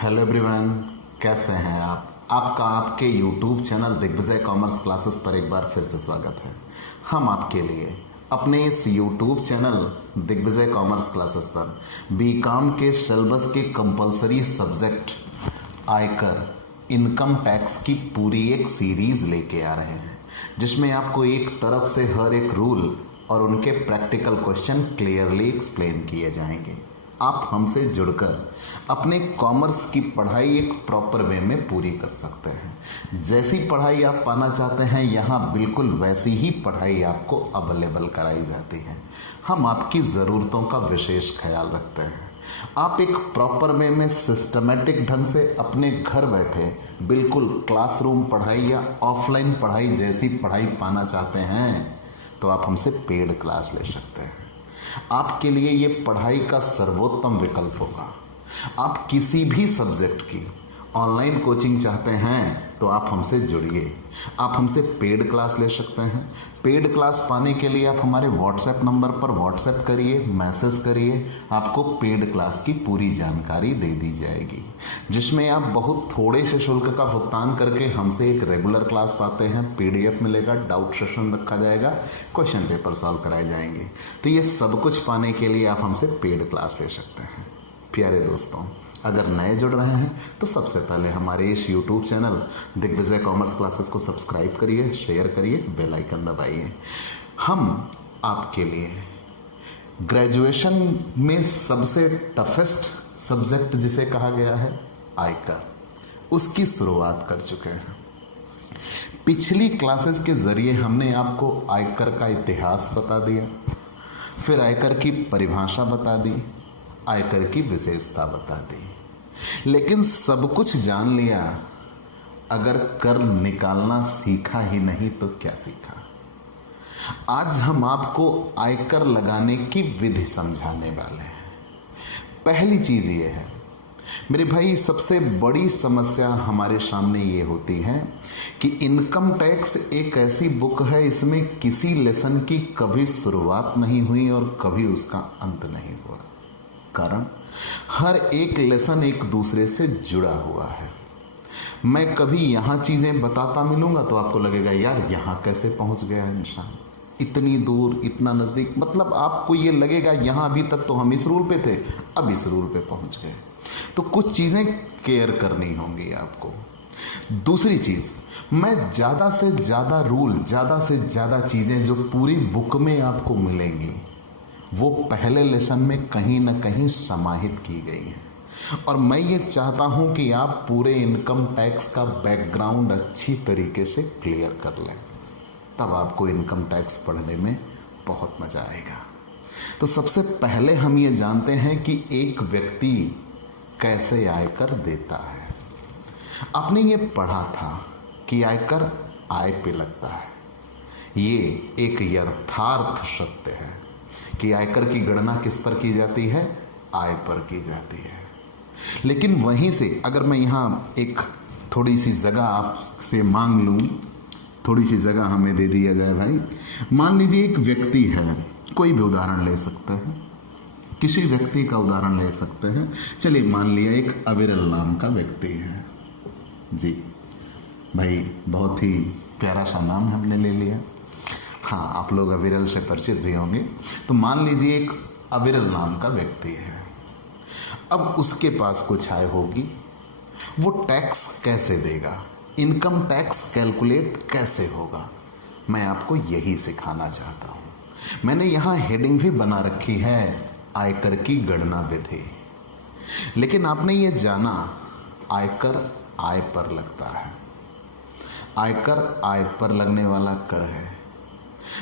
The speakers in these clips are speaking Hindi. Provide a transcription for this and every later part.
हेलो एवरीवन, कैसे हैं आप? आपका आपके YouTube channel Digvijay commerce classes पर एक बार फिर से स्वागत है। हम आपके लिए अपने इस YouTube channel Digvijay commerce classes पर बीकॉम के सिलेबस के कंपलसरी सब्जेक्ट आयकर इनकम टैक्स की पूरी एक सीरीज लेके आ रहे हैं, जिसमें आपको एक तरफ से हर एक रूल और उनके प्रैक्टिकल क्वेश्चन क्लियरली एक्सप्लेन किए जाएंगे। आप हमसे जुड़कर अपने कॉमर्स की पढ़ाई एक प्रॉपर वे में पूरी कर सकते हैं। जैसी पढ़ाई आप पाना चाहते हैं, यहाँ बिल्कुल वैसी ही पढ़ाई आपको अवेलेबल कराई जाती है। हम आपकी ज़रूरतों का विशेष ख्याल रखते हैं। आप एक प्रॉपर वे में सिस्टमेटिक ढंग से अपने घर बैठे बिल्कुल क्लासरूम पढ़ाई या ऑफलाइन पढ़ाई जैसी पढ़ाई पाना चाहते हैं, तो आप हमसे पेड क्लास ले सकते हैं। आपके लिए ये पढ़ाई का सर्वोत्तम विकल्प होगा। आप किसी भी सब्जेक्ट की ऑनलाइन कोचिंग चाहते हैं तो आप हमसे जुड़िए। आप हमसे पेड क्लास ले सकते हैं। पेड क्लास पाने के लिए आप हमारे व्हाट्सएप नंबर पर व्हाट्सएप करिए, मैसेज करिए, आपको पेड क्लास की पूरी जानकारी दे दी जाएगी, जिसमें आप बहुत थोड़े से शुल्क का भुगतान करके हमसे एक रेगुलर क्लास पाते हैं। पीडीएफ मिलेगा, डाउट सेशन रखा जाएगा, क्वेश्चन पेपर सॉल्व कराए जाएंगे। तो ये सब कुछ पाने के लिए आप हमसे पेड क्लास ले सकते हैं। प्यारे दोस्तों, अगर नए जुड़ रहे हैं तो सबसे पहले हमारे इस YouTube channel Digvijay commerce classes को सब्सक्राइब करिए, शेयर करिए, बेल आइकन दबाइए। हम आपके लिए ग्रेजुएशन में सबसे टफेस्ट सब्जेक्ट जिसे कहा गया है आयकर, उसकी शुरुआत कर चुके हैं। पिछली क्लासेस के जरिए हमने आपको आयकर का इतिहास बता दिया, फिर आयकर की परिभाषा बता दी, आयकर की विशेषता बता दी, लेकिन सब कुछ जान लिया, अगर कर निकालना सीखा ही नहीं तो क्या सीखा। आज हम आपको आयकर लगाने की विधि समझाने वाले हैं। पहली चीज ये है मेरे भाई, सबसे बड़ी समस्या हमारे सामने ये होती है कि इनकम टैक्स एक ऐसी बुक है, इसमें किसी लेसन की कभी शुरुआत नहीं हुई और कभी उसका अंत नहीं हुआ। कारण हर एक लेसन एक दूसरे से जुड़ा हुआ है। मैं कभी यहाँ चीज़ें बताता मिलूंगा तो आपको लगेगा यार यहाँ कैसे पहुँच गया है इंसान, इतनी दूर, इतना नज़दीक। मतलब आपको ये लगेगा यहाँ अभी तक तो हम इस रूल पे थे, अब इस रूल पे पहुँच गए। तो कुछ चीज़ें केयर करनी होंगी आपको। दूसरी चीज़, मैं ज़्यादा से ज़्यादा रूल, ज़्यादा से ज़्यादा चीज़ें जो पूरी बुक में आपको मिलेंगी वो पहले लेसन में कहीं ना कहीं समाहित की गई है। और मैं ये चाहता हूँ कि आप पूरे इनकम टैक्स का बैकग्राउंड अच्छी तरीके से क्लियर कर लें, तब आपको इनकम टैक्स पढ़ने में बहुत मज़ा आएगा। तो सबसे पहले हम ये जानते हैं कि एक व्यक्ति कैसे आयकर देता है। आपने ये पढ़ा था कि आयकर आय पे लगता है। ये एक यथार्थ सत्य है कि आयकर की गणना किस पर की जाती है? आय पर की जाती है। लेकिन वहीं से अगर मैं यहाँ एक थोड़ी सी जगह आपसे मांग लूँ, थोड़ी सी जगह हमें दे दिया जाए भाई। मान लीजिए एक व्यक्ति है, कोई भी उदाहरण ले सकते हैं, किसी व्यक्ति का उदाहरण ले सकते हैं। चलिए मान लिया एक अविरल नाम का व्यक्ति है जी। भाई बहुत ही प्यारा सा नाम हमने ले लिया। हाँ, आप लोग अविरल से परिचित भी होंगे। तो मान लीजिए एक अविरल नाम का व्यक्ति है। अब उसके पास कुछ आय होगी, वो टैक्स कैसे देगा, इनकम टैक्स कैलकुलेट कैसे होगा, मैं आपको यही सिखाना चाहता हूँ। मैंने यहाँ हेडिंग भी बना रखी है, आयकर की गणना विधि। लेकिन आपने ये जाना आयकर आय पर लगता है। आयकर आय पर लगने वाला कर है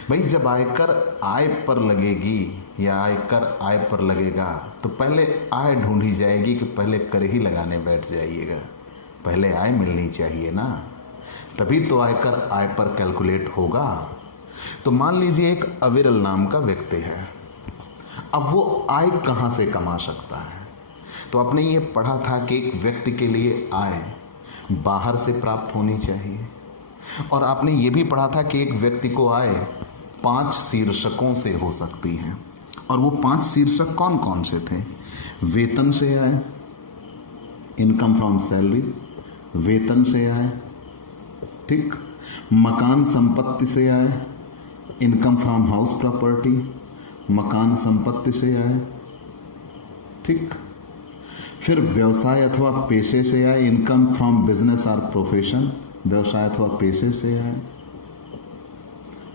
भाई। जब आयकर आय पर लगेगी या आयकर आय पर लगेगा तो पहले आय ढूंढी जाएगी कि पहले कर ही लगाने बैठ जाइएगा। पहले आय मिलनी चाहिए ना, तभी तो आयकर आय पर कैलकुलेट होगा। तो मान लीजिए एक अविरल नाम का व्यक्ति है। अब वो आय कहाँ से कमा सकता है? तो आपने ये पढ़ा था कि एक व्यक्ति के लिए आय बाहर से प्राप्त होनी चाहिए, और आपने ये भी पढ़ा था कि एक व्यक्ति को आय 5 शीर्षकों से हो सकती है। और वो 5 शीर्षक कौन कौन से थे? वेतन से आय, इनकम फ्रॉम सैलरी, वेतन से आय, ठीक। मकान संपत्ति से आय, इनकम फ्रॉम हाउस प्रॉपर्टी, मकान संपत्ति से आय, ठीक। फिर व्यवसाय अथवा पेशे से आय, इनकम फ्रॉम बिजनेस और प्रोफेशन, व्यवसाय अथवा पेशे से आय।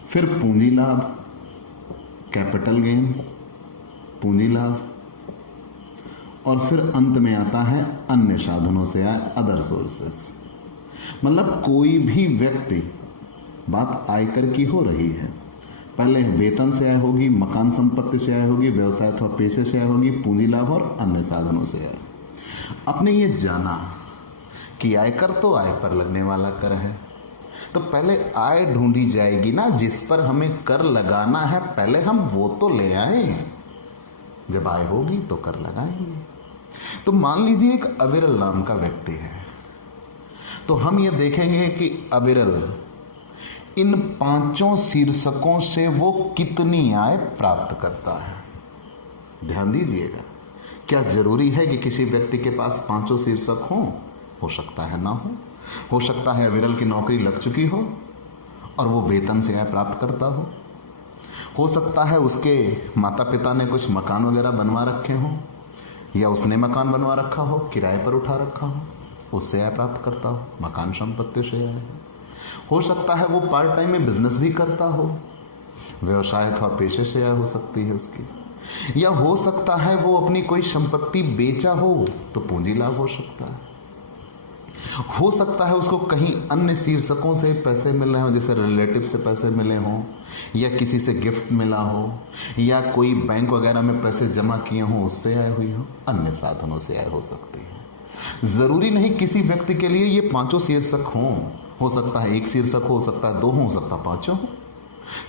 फिर पूंजी लाभ, कैपिटल गेन, पूंजी लाभ। और फिर अंत में आता है अन्य साधनों से आय, अदर सोर्सेस। मतलब कोई भी व्यक्ति, बात आयकर की हो रही है, पहले वेतन से आय होगी, मकान संपत्ति से आय होगी, व्यवसाय अथवा पेशे से आय होगी, पूंजी लाभ और अन्य साधनों से आय। आपने ये जाना कि आयकर तो आय पर लगने वाला कर है, तो पहले आय ढूंढी जाएगी ना जिस पर हमें कर लगाना है, पहले हम वो तो ले आए, जब आय होगी तो कर लगाएंगे। तो मान लीजिए एक अविरल नाम का व्यक्ति है, तो हम ये देखेंगे कि अविरल इन 5 शीर्षकों से वो कितनी आय प्राप्त करता है। ध्यान दीजिएगा, क्या जरूरी है कि किसी व्यक्ति के पास 5 शीर्षक हो सकता है ना हो सकता है अविरल की नौकरी लग चुकी हो और वो वेतन से आय प्राप्त करता हो सकता है उसके माता पिता ने कुछ मकान वगैरह बनवा रखे हों, या उसने मकान बनवा रखा हो, किराए पर उठा रखा हो, उससे आय प्राप्त करता हो, मकान संपत्ति से आय। हो सकता है वो पार्ट टाइम में बिजनेस भी करता हो, व्यवसाय अथवा पेशे से आय हो सकती है उसकी। या हो सकता है वो अपनी कोई संपत्ति बेचा हो तो पूंजी लाभ हो सकता है। हो सकता है उसको कहीं अन्य शीर्षकों से पैसे मिल रहे हो, जैसे रिलेटिव से पैसे मिले हों, या किसी से गिफ्ट मिला हो, या कोई बैंक वगैरह में पैसे जमा किए हों, उससे आय हुई हो, अन्य साधनों से आय हो सकती है। जरूरी नहीं किसी व्यक्ति के लिए ये 5 शीर्षक हों, हो सकता है 1 शीर्षक हो सकता है 2 हो सकता है 5 हो।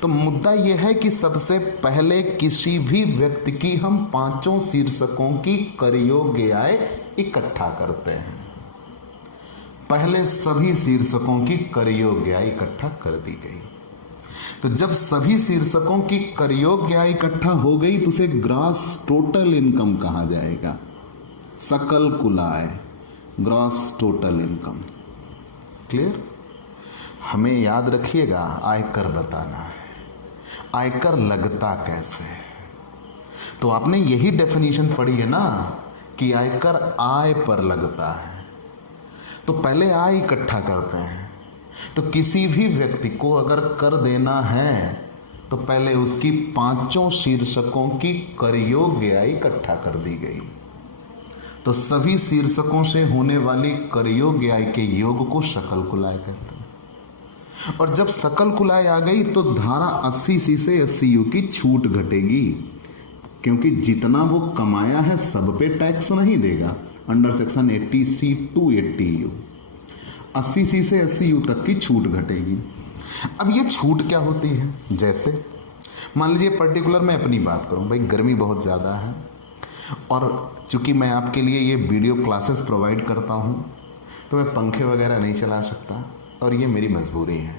तो मुद्दा यह है कि सबसे पहले किसी भी व्यक्ति की हम 5 शीर्षकों की कर योग्य आय इकट्ठा करते हैं। पहले सभी शीर्षकों की कर योग्य आय इकट्ठा कर दी गई। तो जब सभी शीर्षकों की कर योग्य आय इकट्ठा हो गई तो उसे ग्रॉस टोटल इनकम कहा जाएगा। सकल कुल आय, ग्रॉस टोटल इनकम। क्लियर? हमें याद रखिएगा, आयकर बताना है, आयकर लगता कैसे। तो आपने यही डेफिनेशन पढ़ी है ना कि आयकर आय पर लगता है। तो पहले आय इकट्ठा करते हैं। तो किसी भी व्यक्ति को अगर कर देना है तो पहले उसकी 5 शीर्षकों की कर योग्य आय इकट्ठा कर दी गई। तो सभी शीर्षकों से होने वाली कर योग्य आय के योग को सकल कुल आय कहते हैं। और जब सकल कुल आय आ गई तो धारा 80C से 80U की छूट घटेगी, क्योंकि जितना वो कमाया है सब पे टैक्स नहीं देगा। Under section 80C to 80U 80C से 80U तक की छूट घटेगी। अब ये छूट क्या होती है? जैसे मान लीजिए पर्टिकुलर मैं अपनी बात करूं, भाई गर्मी बहुत ज़्यादा है और चूंकि मैं आपके लिए ये वीडियो क्लासेस प्रोवाइड करता हूं तो मैं पंखे वगैरह नहीं चला सकता, और ये मेरी मजबूरी है,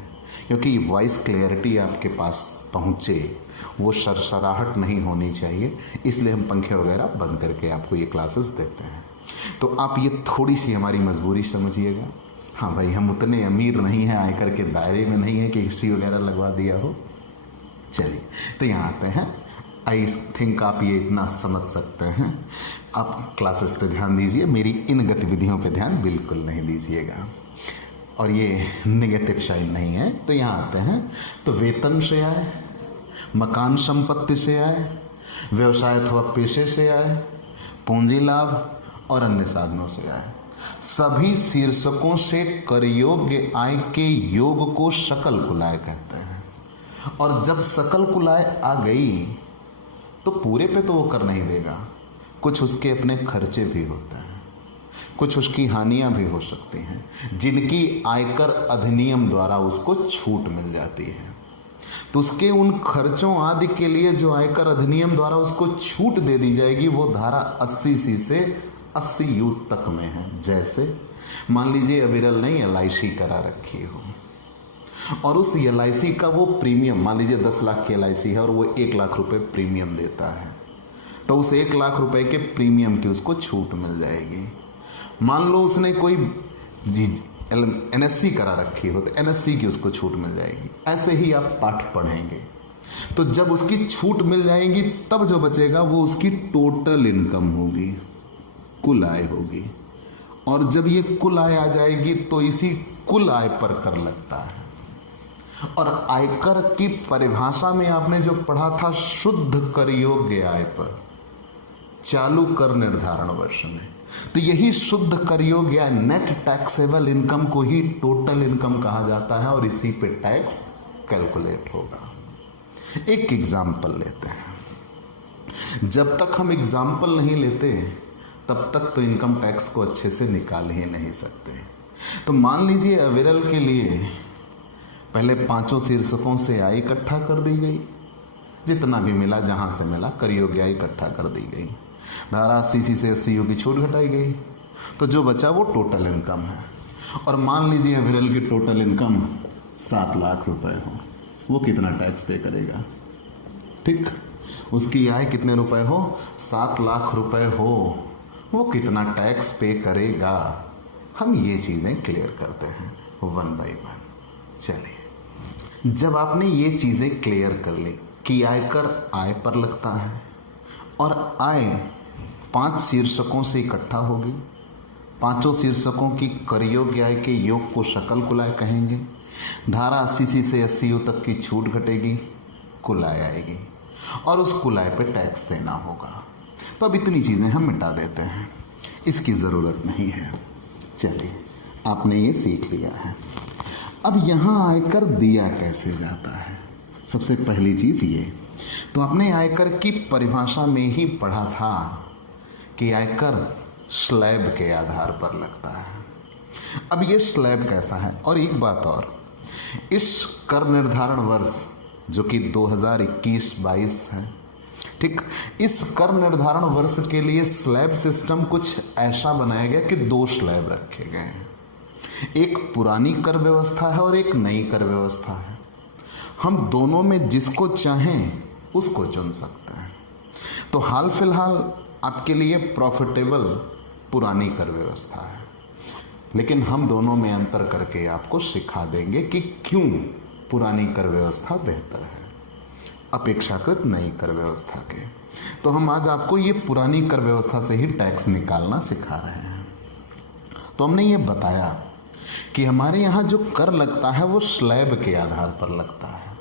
क्योंकि वॉइस क्लियरिटी आपके पास पहुंचे, वो सरसराहट नहीं होनी चाहिए, इसलिए हम पंखे वगैरह बंद करके आपको ये क्लासेस देते हैं। तो आप ये थोड़ी सी हमारी मजबूरी समझिएगा। हाँ भाई, हम उतने अमीर नहीं हैं, आयकर के दायरे में नहीं है कि एसी वगैरह लगवा दिया हो। चलिए, तो यहाँ आते हैं। आई थिंक आप ये इतना समझ सकते हैं। आप क्लासेस पे ध्यान दीजिए, मेरी इन गतिविधियों पे ध्यान बिल्कुल नहीं दीजिएगा, और ये नेगेटिव साइन नहीं है। तो यहाँ आते हैं, तो वेतन से आए, मकान संपत्ति से आए, व्यवसाय अथवा पेशे से आए, पूंजी लाभ और अन्य साधनों से आए। सभी शीर्षकों से कर योग्य आय के योग को सकल कुल आय कहते हैं। और जब सकल कुल आय आ गई तो पूरे पे तो वो कर नहीं देगा, कुछ उसके अपने खर्चे भी होते हैं, कुछ उसकी हानियां भी हो सकती हैं, जिनकी आयकर अधिनियम द्वारा उसको छूट मिल जाती है। तो उसके उन खर्चों आदि के लिए जो आयकर अधिनियम द्वारा उसको छूट दे दी जाएगी, वो धारा 80C से 80U तक में है। जैसे मान लीजिए अविरल ने LIC करा रखी हो, और उस LIC का वो प्रीमियम, मान लीजिए 10 लाख की LIC है और वो 1 लाख रुपए प्रीमियम देता है, तो उस 1 लाख रुपए के प्रीमियम की उसको छूट मिल जाएगी। मान लो उसने कोई NSC करा रखी हो तो NSC की उसको छूट मिल जाएगी। ऐसे ही आप पाठ पढ़ेंगे तो जब उसकी छूट मिल जाएगी तब जो बचेगा वो उसकी टोटल इनकम होगी, कुल आय होगी। और जब ये कुल आय आ जाएगी तो इसी कुल आय पर कर लगता है। और आयकर की परिभाषा में आपने जो पढ़ा था शुद्ध कर योग्य आय पर चालू कर निर्धारण वर्ष में, तो यही शुद्ध कर योग्य नेट टैक्सेबल इनकम को ही टोटल इनकम कहा जाता है और इसी पे टैक्स कैलकुलेट होगा। एक एग्जाम्पल लेते हैं। जब तक हम एग्जाम्पल नहीं लेते तब तक तो इनकम टैक्स को अच्छे से निकाल ही नहीं सकते। तो मान लीजिए अविरल के लिए पहले 5 शीर्षकों से आय इकट्ठा कर दी गई, जितना भी मिला जहां से मिला कर योग्य आय इकट्ठा कर दी गई, धारा 80 से 80 की छूट घटाई गई, तो जो बचा वो टोटल इनकम है। और मान लीजिए अविरल की टोटल इनकम 7 लाख रुपए हो, वो कितना टैक्स पे करेगा? ठीक, उसकी आय कितने रुपए हो? 7 लाख रुपए हो, वो कितना टैक्स पे करेगा? हम ये चीजें क्लियर करते हैं वन बाय वन। चलिए, जब आपने ये चीजें क्लियर कर ली कि आयकर आय पर लगता है और आय 5 शीर्षकों से इकट्ठा होगी, 5 शीर्षकों की कर योग्य आय के योग को सकल कुल आय कहेंगे, धारा 80 से 80 तक की छूट घटेगी, कुल आय आएगी और उस कुल आय पे टैक्स देना होगा। तो अब इतनी चीज़ें हम मिटा देते हैं, इसकी ज़रूरत नहीं है। चलिए, आपने ये सीख लिया है। अब यहाँ आयकर दिया कैसे जाता है? सबसे पहली चीज़ ये, तो आपने आयकर की परिभाषा में ही पढ़ा था कि आयकर स्लैब के आधार पर लगता है। अब ये स्लैब कैसा है? और एक बात और, इस कर निर्धारण वर्ष जो कि 2021-22 है, ठीक, इस कर निर्धारण वर्ष के लिए स्लैब सिस्टम कुछ ऐसा बनाया गया कि 2 स्लैब रखे गए हैं। एक पुरानी कर व्यवस्था है और एक नई कर व्यवस्था है। हम दोनों में जिसको चाहें उसको चुन सकते हैं। तो हाल फिलहाल आपके लिए प्रॉफिटेबल पुरानी कर व्यवस्था है, लेकिन हम दोनों में अंतर करके आपको सिखा देंगे कि क्यों पुरानी कर व्यवस्था बेहतर है अपेक्षाकृत नई कर व्यवस्था के। तो हम आज आपको ये पुरानी कर व्यवस्था से ही टैक्स निकालना सिखा रहे हैं। तो हमने ये बताया कि हमारे यहाँ जो कर लगता है वो स्लैब के आधार पर लगता है।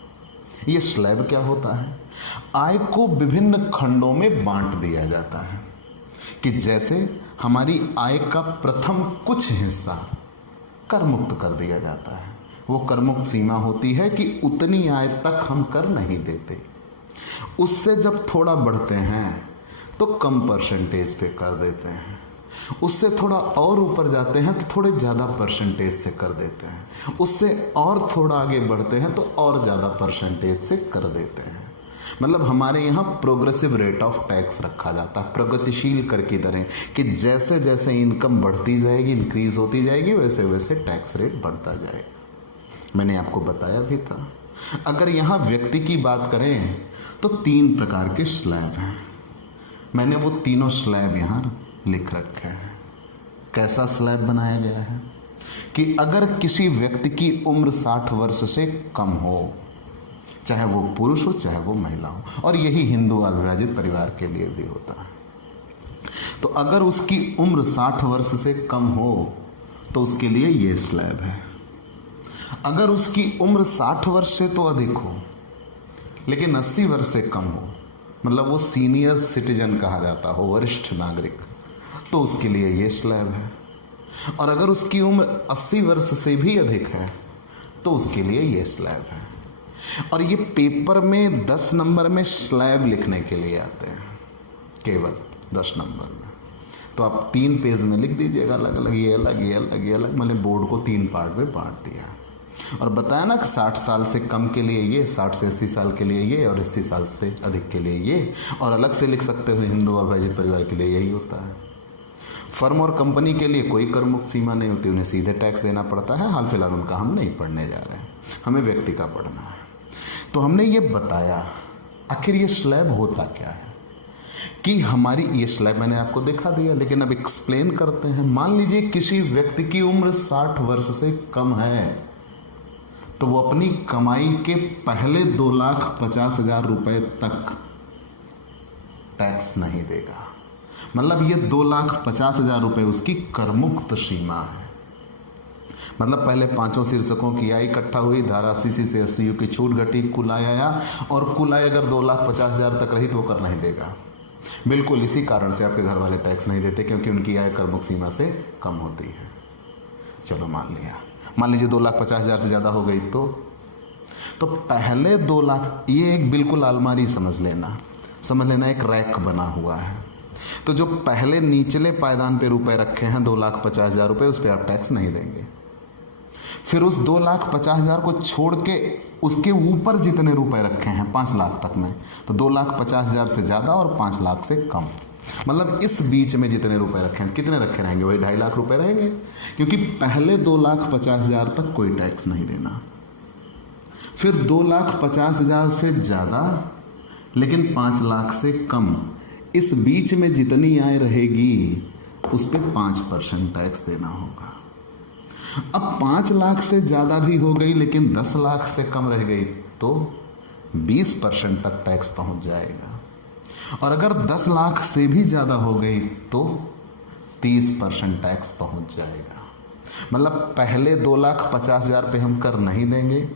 ये स्लैब क्या होता है? आय को विभिन्न खंडों में बांट दिया जाता है कि जैसे हमारी आय का प्रथम कुछ हिस्सा कर मुक्त कर दिया जाता है। वो कर मुक्त सीमा होती है कि उतनी आय तक हम कर नहीं देते। उससे जब थोड़ा बढ़ते हैं तो कम परसेंटेज पे कर देते हैं, उससे थोड़ा और ऊपर जाते हैं तो थोड़े ज़्यादा परसेंटेज से कर देते हैं, उससे और थोड़ा आगे बढ़ते हैं तो और ज़्यादा परसेंटेज से कर देते हैं। मतलब हमारे यहाँ प्रोग्रेसिव रेट ऑफ टैक्स रखा जाता है, प्रगतिशील कर की दरें, कि जैसे जैसे इनकम बढ़ती जाएगी, इंक्रीज होती जाएगी, वैसे वैसे टैक्स रेट बढ़ता जाएगा। मैंने आपको बताया भी था। अगर यहाँ व्यक्ति की बात करें तो 3 प्रकार के स्लैब हैं। मैंने वो तीनों स्लैब यहाँ लिख रखे हैं। कैसा स्लैब बनाया गया है कि अगर किसी व्यक्ति की उम्र 60 वर्ष से कम हो, चाहे वो पुरुष हो चाहे वो महिला हो, और यही हिंदू अविभाजित परिवार के लिए भी होता है, तो अगर उसकी उम्र 60 वर्ष से कम हो तो उसके लिए ये स्लैब है। अगर उसकी उम्र 60 वर्ष से तो अधिक हो लेकिन 80 वर्ष से कम हो, मतलब वो सीनियर सिटीजन कहा जाता हो, वरिष्ठ नागरिक, तो उसके लिए ये स्लैब है। और अगर उसकी उम्र 80 वर्ष से भी अधिक है तो उसके लिए ये स्लैब है। और ये पेपर में 10 नंबर में स्लैब लिखने के लिए आते हैं, केवल 10 नंबर में। तो आप 3 पेज में लिख दीजिएगा अलग अलग, ये अलग ये अलग ये अलग। मैंने बोर्ड को 3 पार्ट में बांट दिया और बताया ना कि 60 साल से कम के लिए ये, 60 से 80 साल के लिए ये, और 80 साल से अधिक के लिए ये। और अलग से लिख सकते हो हिंदू अविभाजित परिवार के लिए यही होता है। फर्म और कंपनी के लिए कोई कर मुक्त सीमा नहीं होती, उन्हें सीधे टैक्स देना पड़ता है। हाल फिलहाल उनका हम नहीं पढ़ने जा रहे हैं, हमें व्यक्ति का पढ़ना है। तो हमने ये बताया आखिर ये स्लैब होता क्या है, कि हमारी ये स्लैब मैंने आपको दिखा दिया, लेकिन अब एक्सप्लेन करते हैं। मान लीजिए किसी व्यक्ति की उम्र 60 वर्ष से कम है, तो वो अपनी कमाई के पहले 2,50,000 रुपए तक टैक्स नहीं देगा। मतलब ये 2,50,000 रुपए उसकी करमुक्त सीमा है। मतलब पहले पांचों शीर्षकों की आय इकट्ठा हुई, धारा 80 से 80 की छूट घटी, कुल आय आया, और कुल आय अगर 2,50,000 तक रही तो वो कर नहीं देगा। बिल्कुल इसी कारण से आपके घर वाले टैक्स नहीं देते, क्योंकि उनकी आय करमुक्त सीमा से कम होती है। चलो मान लीजिए 2,50,000 से ज़्यादा हो गई तो पहले 2 लाख, ये एक बिल्कुल अलमारी समझ लेना एक रैक बना हुआ है। तो जो पहले निचले पायदान पे रुपए रखे हैं 2,50,000 रुपए, उस पर आप टैक्स नहीं देंगे। फिर उस 2,50,000 को छोड़ के उसके ऊपर जितने रुपए रखे हैं 5 लाख तक में, तो 2,50,000 से ज़्यादा और 5 लाख से कम, मतलब इस बीच में जितने रुपए रखे हैं, कितने रखे रहेंगे? वही 2.5 लाख रुपए रहेंगे, क्योंकि पहले 2,50,000 तक कोई टैक्स नहीं देना। फिर 2,50,000 से ज़्यादा लेकिन 5 लाख से कम, इस बीच में जितनी आय रहेगी उस पर 5% टैक्स देना होगा। अब 5 लाख से ज़्यादा भी हो गई लेकिन 10 लाख से कम रह गई तो 20% तक टैक्स पहुंच जाएगा, और अगर 10 लाख से भी ज़्यादा हो गई तो 30% टैक्स पहुंच जाएगा। मतलब पहले 2,50,000 पे हम कर नहीं देंगे,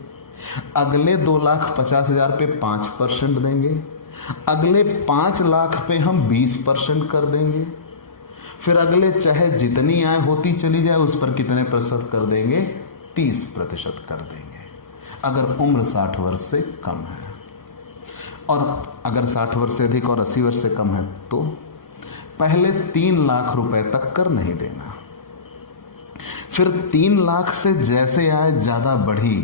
अगले 2,50,000 पे 5% देंगे, अगले 5 लाख पे हम 20% कर देंगे, फिर अगले चाहे जितनी आय होती चली जाए उस पर कितने प्रतिशत कर देंगे? 30% कर देंगे, अगर उम्र 60 वर्ष से कम है। और अगर 60 वर्ष से अधिक और 80 वर्ष से कम है तो पहले 3 लाख रुपए तक कर नहीं देना। फिर 3 लाख से जैसे आय ज़्यादा बढ़ी,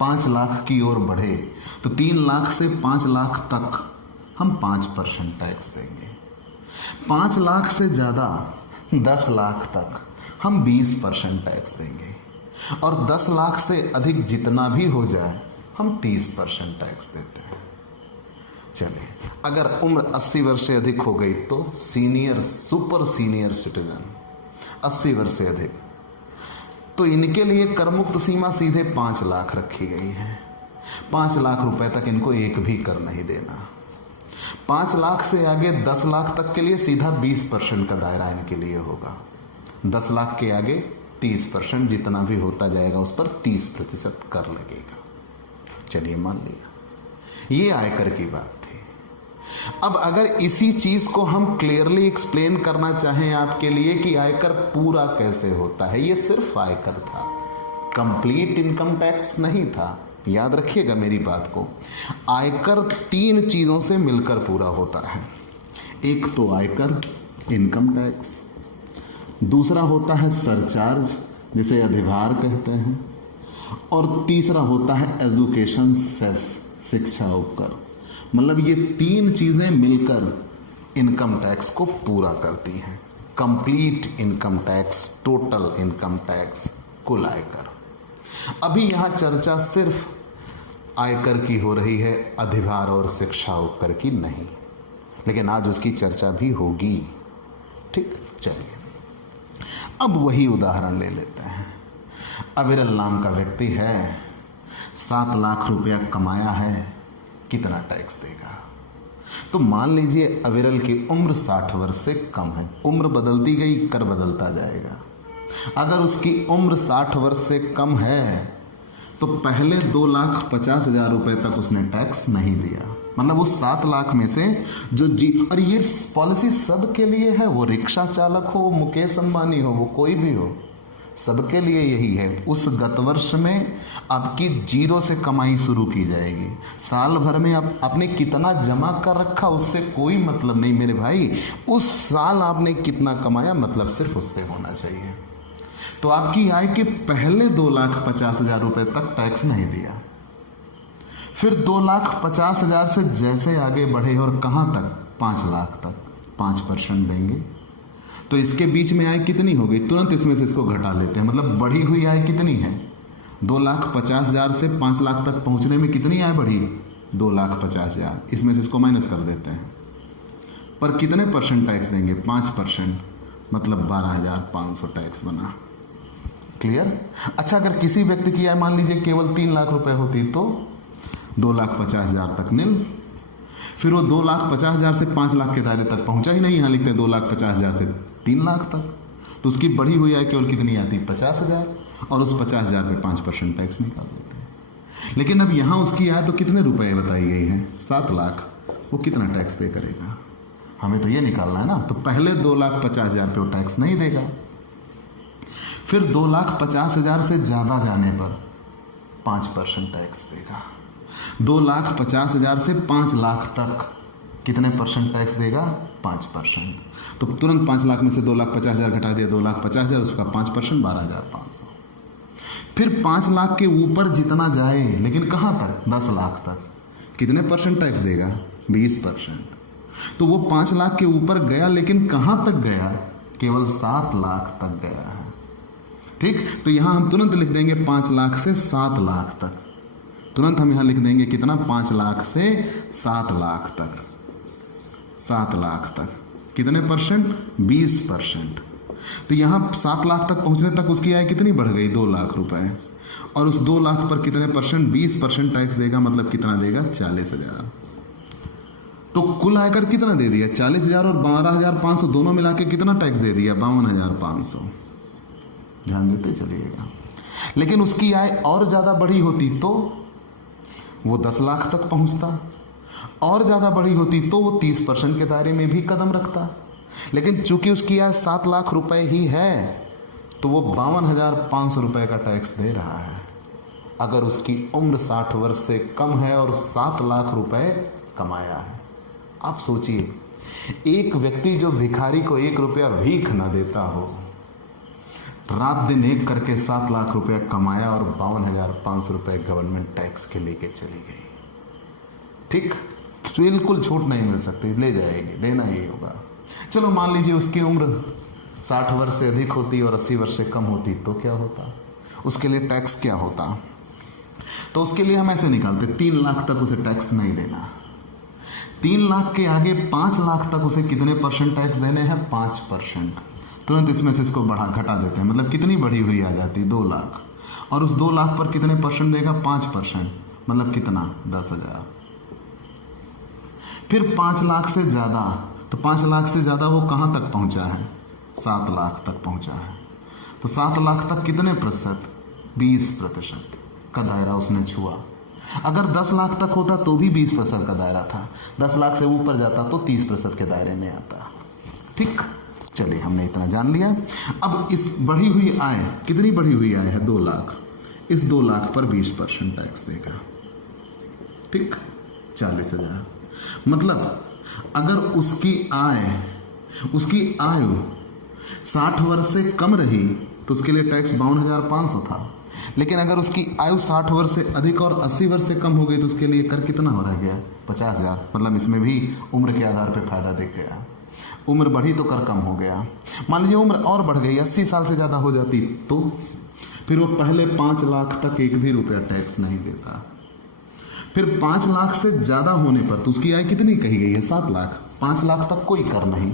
5 लाख की ओर बढ़े, तो 3 लाख से 5 लाख तक हम 5% टैक्स देंगे। 5 लाख से ज़्यादा 10 लाख तक हम 20% टैक्स देंगे, और 10 लाख से अधिक जितना भी हो जाए हम 30% टैक्स देते हैं। चलिए, अगर उम्र 80 वर्ष से अधिक हो गई तो सुपर सीनियर सिटीजन 80 वर्ष से अधिक, तो इनके लिए करमुक्त सीमा सीधे 5 लाख रखी गई है। 5 लाख रुपए तक इनको एक भी कर नहीं देना। 5 लाख से आगे 10 लाख तक के लिए सीधा 20% का दायरा इनके लिए होगा। 10 लाख के आगे 30%, जितना भी होता जाएगा उस पर 30% कर लगेगा। चलिए मान लिया, ये आयकर की बात थी। अब अगर इसी चीज को हम क्लियरली एक्सप्लेन करना चाहें आपके लिए कि आयकर पूरा कैसे होता है, ये सिर्फ आयकर था, कंप्लीट इनकम टैक्स नहीं था। याद रखिएगा मेरी बात को, आयकर 3 चीजों से मिलकर पूरा होता है। एक तो आयकर इनकम टैक्स, दूसरा होता है सरचार्ज जिसे अधिभार कहते हैं, और तीसरा होता है एजुकेशन सेस, शिक्षा उपकर। मतलब ये 3 चीजें मिलकर इनकम टैक्स को पूरा करती हैं। Complete income tax, total income tax, कुल आयकर। अभी यहां चर्चा सिर्फ आयकर की हो रही है, अधिभार और शिक्षा उपकर की नहीं, लेकिन आज उसकी चर्चा भी होगी। ठीक, चलिए अब वही उदाहरण ले लेते हैं। अविरल नाम का व्यक्ति है, 7 लाख रुपया कमाया है, कितना टैक्स देगा? तो मान लीजिए अविरल की उम्र 60 वर्ष से कम है। उम्र बदलती गई, कर बदलता जाएगा। अगर उसकी उम्र 60 वर्ष से कम है तो पहले 2,50,000 रुपए तक उसने टैक्स नहीं दिया। मतलब उस 7 लाख में से और ये पॉलिसी सबके लिए है, वो रिक्शा चालक हो, वो मुकेश अंबानी हो, वो कोई भी हो, सबके लिए यही है। उस गत वर्ष में आपकी 0 से कमाई शुरू की जाएगी। साल भर में आपने कितना जमा कर रखा उससे कोई मतलब नहीं मेरे भाई, उस साल आपने कितना कमाया मतलब सिर्फ उससे होना चाहिए। तो आपकी आय के पहले 2,50,000 रुपए तक टैक्स नहीं दिया, फिर 2,50,000 से जैसे आगे बढ़े और कहां तक, 5 लाख तक 5% देंगे। तो इसके बीच में आय कितनी हो गई, तुरंत इसमें से इसको घटा लेते हैं। मतलब बढ़ी हुई आय कितनी है, 2,50,000 से 5 लाख तक पहुंचने में कितनी आय बढ़ी, 2,50,000। इसमें से इसको माइनस कर देते हैं, पर कितने परसेंट टैक्स देंगे? 5%, मतलब 12,500 टैक्स बना। क्लियर? अच्छा, अगर किसी व्यक्ति की आय मान लीजिए केवल 3 लाख रुपए होती तो 2,50,000 तक नील। फिर वो 2,50,000 से 5 लाख के दायरे तक पहुंचा ही नहीं, यहाँ लिखते हैं 2,50,000 से 3 लाख तक, तो उसकी बढ़ी हुई आय केवल कितनी आती? 50,000, और उस 50,000 पे 5% टैक्स निकाल देते हैं। लेकिन अब यहाँ उसकी आय तो कितने रुपए बताई गई है? 7 लाख। वो कितना टैक्स पे करेगा? हमें तो ये निकालना है ना। तो पहले 2,50,000 पे वो टैक्स नहीं देगा, फिर 2,50,000 से ज़्यादा जाने पर 5% टैक्स देगा। 2,50,000 से 5 लाख तक कितने परसेंट टैक्स देगा? 5%। तो तुरंत 5 लाख में से 2,50,000 घटा दिया, 2,50,000, उसका 5%, 12,500। फिर 5 लाख के ऊपर जितना जाए, लेकिन कहाँ तक? 10 लाख तक, कितने परसेंट टैक्स देगा? 20%। तो वो 5 लाख के ऊपर गया, लेकिन कहाँ तक गया? केवल 7 लाख तक गया है। ठीक, तो यहां हम तुरंत लिख देंगे 5 लाख से 7 लाख तक। तुरंत हम यहां लिख देंगे कितना? 5 लाख से 7 लाख तक। 7 लाख तक कितने परसेंट? 20%। तो यहां 7 लाख तक पहुंचने तक उसकी आय कितनी बढ़ गई? 2 लाख रुपए। और उस 2 लाख पर कितने परसेंट? 20% टैक्स देगा, मतलब कितना देगा? 40,000। तो कुल आयकर कितना दे दिया? 40,000 और 12,500 दोनों मिला के कितना टैक्स दे दिया? 52,500। ध्यान देते चलिएगा। लेकिन उसकी आय और ज़्यादा बढ़ी होती तो वो 10 लाख तक पहुंचता, और ज़्यादा बढ़ी होती तो वो 30% के दायरे में भी कदम रखता। लेकिन चूंकि उसकी आय 7 लाख रुपए ही है, तो वो 52,500 रुपये का टैक्स दे रहा है। अगर उसकी उम्र 60 वर्ष से कम है और 7 लाख रुपए कमाया है। आप सोचिए, एक व्यक्ति जो भिखारी को 1 रुपया भीख ना देता हो, रात दिन एक करके 7 लाख रुपया कमाया और 52,500 रुपये गवर्नमेंट टैक्स के लेके चली गई। ठीक, बिल्कुल छूट नहीं मिल सकती, ले जाएगी, देना ही होगा। चलो मान लीजिए उसकी उम्र 60 वर्ष से अधिक होती और 80 वर्ष से कम होती, तो क्या होता? उसके लिए टैक्स क्या होता? तो उसके लिए हम ऐसे निकालते, 3 लाख तक उसे टैक्स नहीं देना। 3 लाख के आगे 5 लाख तक उसे कितने परसेंट टैक्स देने हैं? 5%। तुरंत इसमें से इसको घटा देते हैं, मतलब कितनी बढ़ी हुई आ जाती? 2 लाख। और उस 2 लाख पर कितने परसेंट देगा? 5%, मतलब कितना? 10,000। फिर 5 लाख से ज़्यादा, तो 5 लाख से ज़्यादा वो कहाँ तक पहुँचा है? 7 लाख तक पहुँचा है। तो 7 लाख तक कितने प्रतिशत? 20% का दायरा उसने छुआ। अगर 10 लाख तक होता तो भी 20% का दायरा था, 10 लाख से ऊपर जाता तो 30% के दायरे में आता। ठीक, चलिए हमने इतना जान लिया। अब इस बढ़ी हुई आय, कितनी बढ़ी हुई आय है? 2 लाख। इस 2 लाख पर 20% टैक्स देगा। ठीक, 40,000। मतलब अगर उसकी आयु 60 वर्ष से कम रही तो उसके लिए टैक्स 52,500 था। लेकिन अगर उसकी आयु 60 वर्ष से अधिक और 80 वर्ष से कम हो गई तो उसके लिए कर कितना हो रह गया? 50,000। मतलब इसमें भी उम्र के आधार पर फायदा दिख गया। उम्र बढ़ी तो कर कम हो गया। मान लीजिए उम्र और बढ़ गई, 80 साल से ज़्यादा हो जाती, तो फिर वो पहले 5 लाख तक 1 भी रुपया टैक्स नहीं देता। फिर 5 लाख से ज़्यादा होने पर तो उसकी आय कितनी कही गई है? 7 लाख। 5 लाख तक कोई कर नहीं,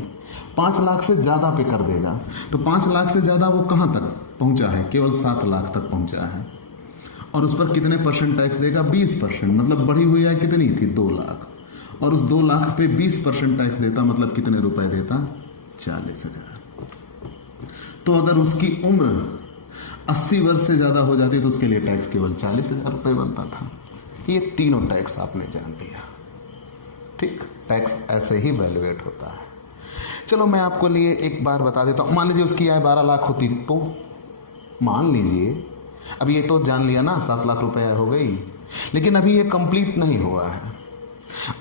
5 लाख से ज़्यादा पे कर देगा। तो 5 लाख से ज़्यादा वो कहाँ तक पहुँचा है? केवल 7 लाख तक पहुँचा है। और उस पर कितने परसेंट टैक्स देगा? 20%। मतलब बढ़ी हुई आय कितनी थी? 2 लाख। और उस 2 लाख पे 20% टैक्स देता, मतलब कितने रुपए देता? 40,000। तो अगर उसकी उम्र 80 वर्ष से ज़्यादा हो जाती तो उसके लिए टैक्स केवल 40,000 रुपये बनता था। ये तीनों टैक्स आपने जान लिया। ठीक, टैक्स ऐसे ही वैल्यूएट होता है। चलो मैं आपको लिए एक बार बता देता हूँ। मान लीजिए उसकी आय 12 लाख होती तो, मान लीजिए, अब ये तो जान लिया ना 7 लाख रुपये हो गई, लेकिन अभी ये कंप्लीट नहीं हुआ है।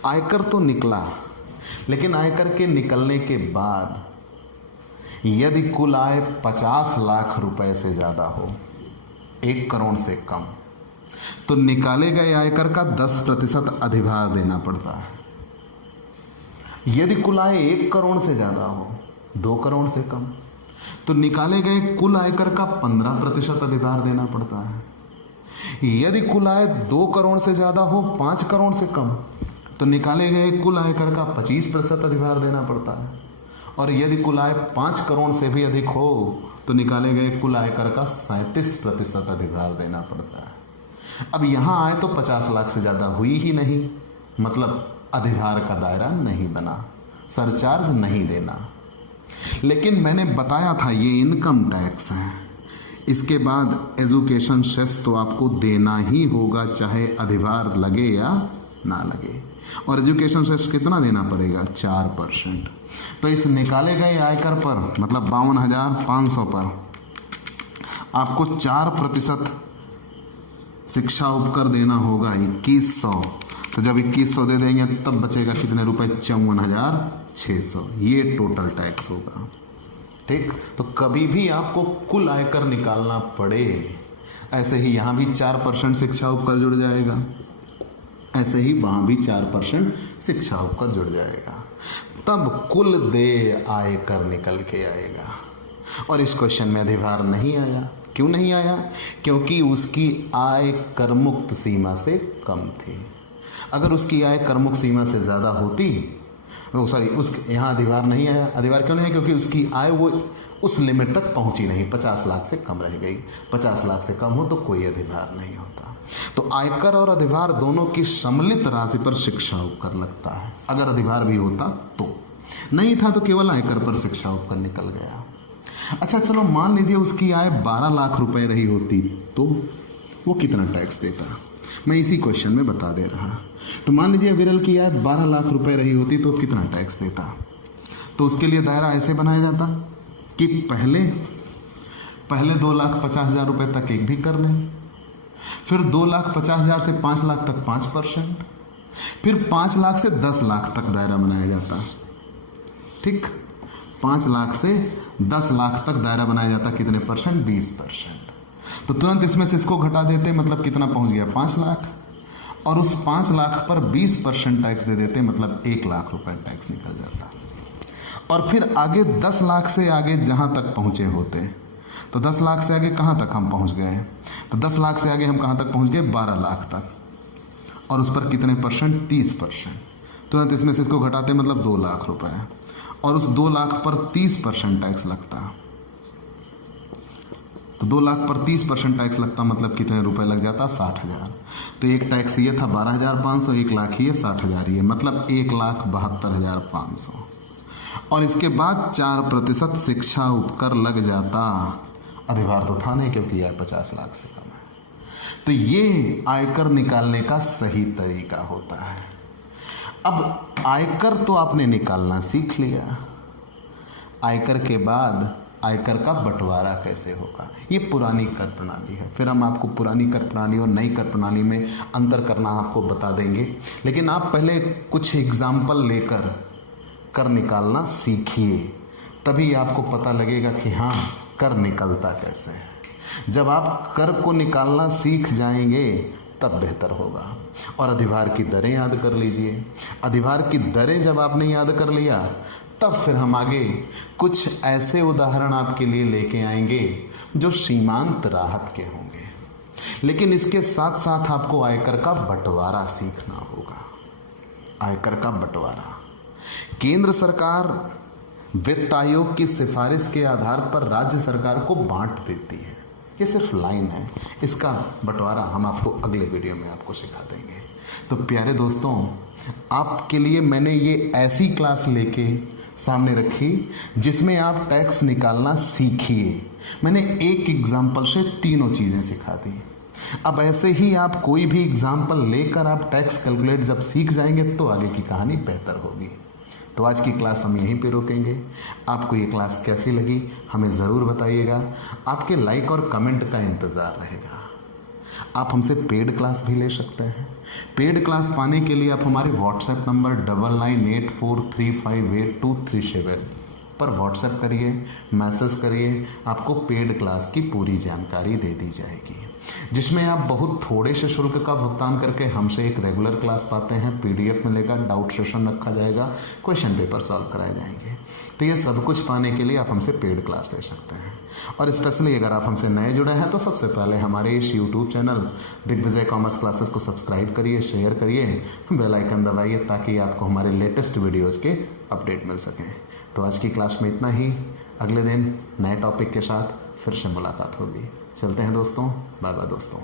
आयकर तो निकला, लेकिन आयकर के निकलने के बाद यदि कुल आय 50 लाख रुपए से ज़्यादा हो, 1 करोड़ से कम, तो निकाले गए आयकर का 10% अधिभार देना पड़ता है। यदि कुल आय 1 करोड़ से ज़्यादा हो, 2 करोड़ से कम, तो निकाले गए कुल आयकर का 15% अधिभार देना पड़ता है। यदि कुल आय 2 करोड़ से ज़्यादा हो, 5 करोड़ से कम, तो तो निकाले गए कुल आयकर का 25% अधिभार देना पड़ता है। और यदि कुल आय 5 करोड़ से भी अधिक हो तो निकाले गए कुल आयकर का 37% अधिभार देना पड़ता है। अब यहाँ आय तो 50 लाख से ज़्यादा हुई ही नहीं, मतलब अधिभार का दायरा नहीं बना, सरचार्ज नहीं देना। लेकिन मैंने बताया था ये इनकम टैक्स है, इसके बाद एजुकेशन सेस तो आपको देना ही होगा, चाहे अधिभार लगे या ना लगे। और एजुकेशन सेस कितना देना पड़ेगा? 4%। तो इस निकाले गए आयकर पर, मतलब 52,500 पर आपको 4% शिक्षा उपकर देना होगा, 2100। तो जब 2100 दे देंगे तब बचेगा कितने रुपए? 54,600। ये टोटल टैक्स होगा। ठीक, तो कभी भी आपको कुल आयकर निकालना पड़े, ऐसे ही यहाँ भी 4% शिक्षा उपकर जुड़ जाएगा, ऐसे ही वहाँ भी 4% शिक्षा उपकर जुड़ जाएगा, तब कुल देय आयकर निकल के आएगा। और इस क्वेश्चन में अधिभार नहीं आया। क्यों नहीं आया? क्योंकि उसकी आय करमुक्त सीमा से कम थी। अगर उसकी आय करमुक्त सीमा से ज़्यादा होती, उस यहाँ अधिभार नहीं आया। अधिभार क्यों नहीं है? क्योंकि उसकी आय वो उस लिमिट तक पहुँची नहीं, 50 लाख से कम रह गई। 50 लाख से कम हो तो कोई अधिभार नहीं होता। तो आयकर और अधिभार दोनों की सम्मिलित राशि पर शिक्षा उपकर लगता है। अगर अधिभार भी होता तो, नहीं था तो केवल आयकर पर शिक्षा उपकर निकल गया। अच्छा चलो, मान लीजिए उसकी आय 12 लाख रुपए रही होती तो वो कितना टैक्स देता? मैं इसी क्वेश्चन में बता दे रहा। तो मान लीजिए विरल की आय 12 लाख रुपए रही होती तो कितना टैक्स देता? तो उसके लिए दायरा ऐसे बनाया जाता कि पहले 2,50,000 रुपये तक एक भी कर लें, फिर 2,50,000 से 5 लाख तक 5%, फिर 5 लाख से 10 लाख तक दायरा बनाया जाता। ठीक, 5 लाख से 10 लाख तक दायरा बनाया जाता। कितने परसेंट? 20%। तो तुरंत इसमें से इसको घटा देते, मतलब कितना पहुंच गया? 5 लाख। और उस 5 लाख पर 20% टैक्स दे देते, मतलब 1 लाख रुपए टैक्स निकल जाता। और फिर आगे 10 लाख से आगे जहां तक पहुंचे होते, तो 10 लाख से आगे कहां तक हम पहुंच गए? तो 10 लाख से आगे हम कहां तक पहुंच गए? 12 लाख तक। और उस पर कितने परसेंट? 30%। तुरंत इसमें से इसको घटाते, मतलब 2 लाख रुपए। और उस 2 लाख पर 30% टैक्स लगता। तो 2 लाख पर 30% टैक्स लगता, मतलब कितने रुपए लग जाता? 60,000। तो एक टैक्स ये था 12,500, 1 लाख ये 60,000 ये, मतलब 1,72,500। और इसके बाद 4% शिक्षा उपकर लग जाता। अधिभार तो था नहीं क्योंकि यह 50 लाख से कम है। तो ये आयकर निकालने का सही तरीका होता है। अब आयकर तो आपने निकालना सीख लिया, आयकर के बाद आयकर का बंटवारा कैसे होगा, ये पुरानी कर प्रणाली है। फिर हम आपको पुरानी कर प्रणाली और नई कर प्रणाली में अंतर करना आपको बता देंगे। लेकिन आप पहले कुछ एग्जाम्पल लेकर कर निकालना सीखिए, तभी आपको पता लगेगा कि हाँ कर निकलता कैसे है। जब आप कर को निकालना सीख जाएंगे तब बेहतर होगा। और अधिभार की दरें याद कर लीजिए। अधिभार की दरें जब आपने याद कर लिया तब फिर हम आगे कुछ ऐसे उदाहरण आपके लिए लेके आएंगे जो सीमांत राहत के होंगे। लेकिन इसके साथ साथ आपको आयकर का बंटवारा सीखना होगा। आयकर का बंटवारा केंद्र सरकार वित्त आयोग की सिफारिश के आधार पर राज्य सरकार को बांट देती है। ये सिर्फ लाइन है, इसका बंटवारा हम आपको अगले वीडियो में आपको सिखा देंगे। तो प्यारे दोस्तों, आपके लिए मैंने ये ऐसी क्लास लेके सामने रखी जिसमें आप टैक्स निकालना सीखिए। मैंने एक एग्जाम्पल से तीनों चीज़ें सिखा दी। अब ऐसे ही आप कोई भी एग्जाम्पल लेकर आप टैक्स कैलकुलेट जब सीख जाएंगे तो आगे की कहानी बेहतर होगी। तो आज की क्लास हम यहीं पे रोकेंगे। आपको ये क्लास कैसी लगी हमें ज़रूर बताइएगा। आपके लाइक और कमेंट का इंतज़ार रहेगा। आप हमसे पेड क्लास भी ले सकते हैं। पेड क्लास पाने के लिए आप हमारे व्हाट्सएप नंबर 9984358237 पर व्हाट्सएप करिए, मैसेज करिए। आपको पेड क्लास की पूरी जानकारी दे दी जाएगी, जिसमें आप बहुत थोड़े से शुल्क का भुगतान करके हमसे एक रेगुलर क्लास पाते हैं। PDF मिलेगा, डाउट सेशन रखा जाएगा, क्वेश्चन पेपर सॉल्व कराए जाएंगे। तो ये सब कुछ पाने के लिए आप हमसे पेड क्लास ले सकते हैं। और स्पेशली अगर आप हमसे नए जुड़े हैं तो सबसे पहले हमारे इस YouTube channel Digvijay commerce classes को सब्सक्राइब करिए, शेयर करिए, बेल आइकन दबाइए ताकि आपको हमारे लेटेस्ट वीडियोस के अपडेट मिल सकें। तो आज की क्लास में इतना ही। अगले दिन नए टॉपिक के साथ फिर से मुलाकात होगी। चलते हैं दोस्तों, बाय बाय दोस्तों।